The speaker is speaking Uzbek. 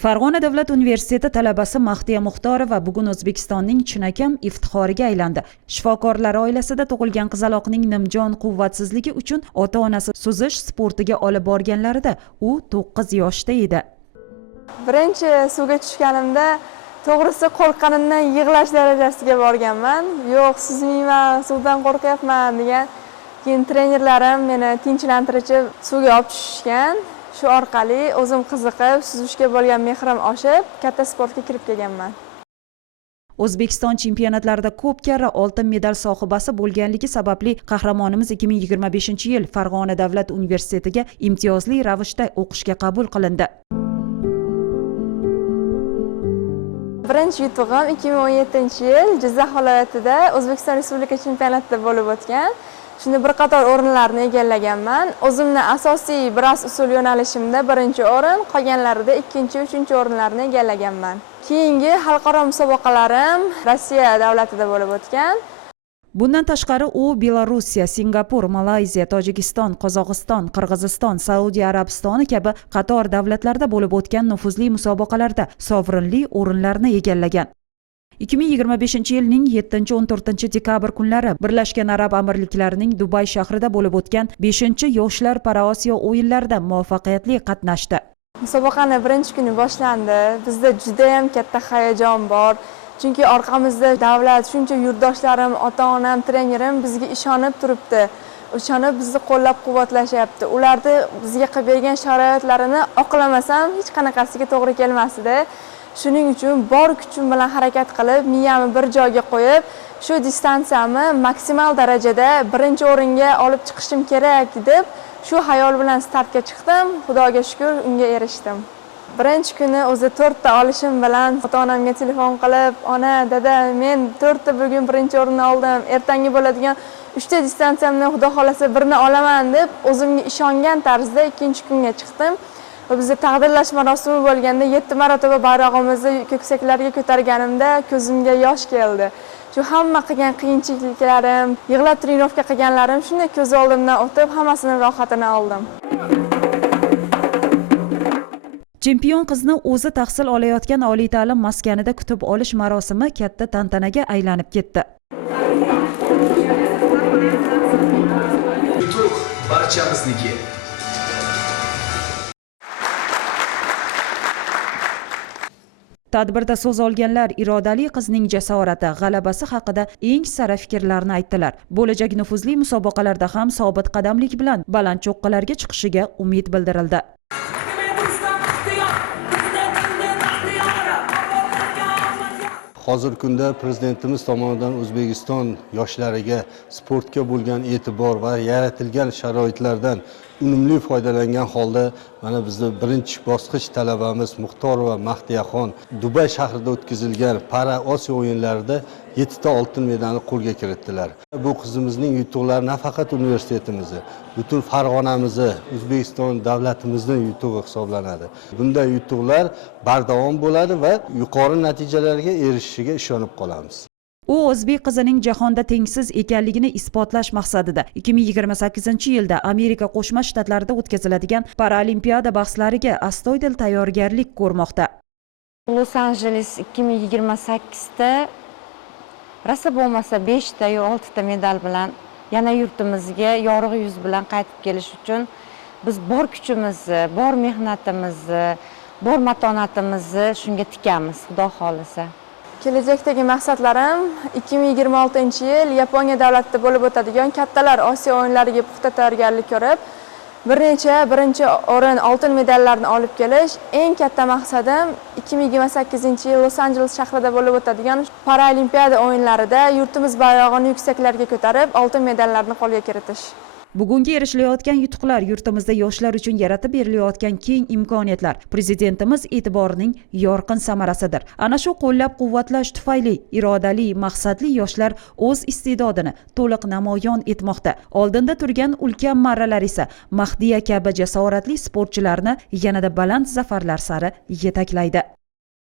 Farg'ona davlat universiteti talabasi Mahdiya Muxtorova bugun O'zbekistonning chinakam iftixoriga aylandi. Shifokorlar oilasida tug'ilgan qizaloqning nimjon quvvatsizligi uchun ota-onasi suzish sportiga olib borganlarida u 9 yoshda edi. Birinchi suvga tushganimda to'g'risi qo'rqqanimdan yig'lash darajasiga borganman. Yo'q, suzmayman, suvdan qo'rqyapman degan. Keyin trenerlarim meni tinchlantirib suvga olib tushishgan. Shu orqali o'zim qiziqib, suzishga bo'lgan mehrim oshib, katta sportga kirib kelganman. O'zbekiston chempionatlarida ko'p karra oltin medal sohibasi bo'lganligi sababli qahramonimiz 2025-yil Farg'ona davlat universitetiga imtiyozli ravishda o'qishga qabul qilindi. Birinchi yutug'im 2017-yil Jizzax viloyatida O'zbekiston Respublika chempionatida bo'lib o'tgan. Shunda bir qator o'rinlarni egallaganman. O'zimning asosiy biroz usul yo'nalishimda birinchi o'rin, qolganlarida ikkinchi, uchinchi o'rinlarni egallaganman. Keyingi xalqaro musobaqalarim Rossiya davlatida bo'lib o'tgan. Bundan tashqari u Belorussiya, Singapur, Malayziya, Tojikiston, Qozog'iston, Qirg'iziston, Saudiya Arabistoni kabi qator davlatlarda bo'lib o'tgan nufuzli musobaqalarda sovrinli o'rinlarni egallagan. 2025-yilning 7-14 dekabr kunlari Birlashgan Arab Amirliklarining Dubay shahrida bo'lib o'tgan 5-yoshlar Paraosiyo o'yinlarida muvaffaqiyatli qatnashdi. Musobaqani birinchi kuni boshlandi. Bizda juda ham katta hayajon bor. Chunki orqamizda davlat, shuncha yurtdoshlarim, ota-onam, trenerim bizga ishonib turibdi. Ishonib bizni qo'llab-quvvatlashyapti. Ularni bizga qilib bergan sharoitlarini oqlamasam hech qanaqasiga to'g'ri kelmasdi. Shuning uchun bor kuchim bilan harakat qilib, miyamni bir joyga qo'yib, shu distansiyani maksimal darajada birinchi o'ringa olib chiqishim kerak deb, shu xayol bilan startga chiqdim. Xudoga shukr, unga erishdim. Birinchi kuni o'zi 4 ta olishim bilan ota-onamga telefon qilib, "Ona, dada, men 4 ta bugun birinchi o'rinni oldim. Ertangi bo'ladigan 3 ta distansiyamni Xudo xolasa birini olaman" deb o'zimga ishongan tarzda ikkinchi kunga chiqdim. Bizda taqdirlash marosimi bo'lganda 7 marotaba bayrog'imizni ko'ksaklarga ko'targanimda ko'zimga yosh keldi. Shu hamma qilgan qiyinchiliklarim, yig'lab trenirovka qilganlarim shunday ko'z oldimdan o'tib, hammasini rohatini oldim. Chempion qizni o'zi tahsil olayotgan oliy ta'lim maskanida kutib olish marosimi katta tantanaga aylanib ketdi. Yutuq barchamizniki. Tadbirda so'z olganlar irodali qizning jasorati, g'alabasi haqida eng sara fikrlarni aytdilar. Bo'lajak nufuzli musobaqalarda ham sobit qadamlik bilan baland cho'qqalarga chiqishiga umid bildirildi. Hozirgi kunda prezidentimiz tomonidan O'zbekiston yoshlariga sportga bo'lgan e'tibor va yaratilgan sharoitlardan unumli foydalangan holda mana bizning birinchi bosqich talabamiz Muxtorova Mahdiyaxon Dubay shahrida o'tkazilgan Para Osiyo o'yinlarida 7 ta oltin medalni qo'lga kiritdilar. Bu qizimizning yutuqlari nafaqat universitetimizni, butun Farg'onamizni, O'zbekiston davlatimizning yutug'i hisoblanadi. Bunday yutuqlar bardavom bo'ladi va yuqori natijalarga erishishiga ishonib qolamiz. U o'zbek qizining jahonda tengsiz ekanligini isbotlash maqsadida 2028-yilda Amerika Qo'shma Shtatlarida o'tkaziladigan Paralimpiada bahslariga astoydil tayyorgarlik ko'rmoqda. Los-Anjeles 2028da rosa bo'lmasa 5 ta yo 6 ta medal bilan yana yurtimizga yorug' yuz bilan qaytib kelish uchun biz bor kuchimizni, bor mehnatimizni, bor matonatimizni shunga tikamiz, Xudo xolisa. Kelajakdagi maqsadlarim 2026-yil Yaponiya davlatida bo'lib o'tadigan kattalar Osiyo o'yinlariga puxta tayyorgarlik ko'rib, birinchi o'rin oltin medallarni olib kelish. Eng katta maqsadim 2028-yil Los-Anjeles shahrida bo'lib o'tadigan Paralimpiada o'yinlarida yurtimiz bayrog'ini yuksaklarga ko'tarib, oltin medallarni qo'lga kiritish. Bugungi erishilayotgan yutuqlar yurtimizda yoshlar uchun yaratib berilayotgan keng imkoniyatlar prezidentimiz e'tiborining yorqin samarasidir. Ana shu qo'llab-quvvatlash tufayli irodali, maqsadli yoshlar o'z iste'dodini to'liq namoyon etmoqda. Oldinda turgan ulkan marralar esa Mahdiya kabi jasoratli sportchilarni yanada baland zafarlar sari yetaklaydi.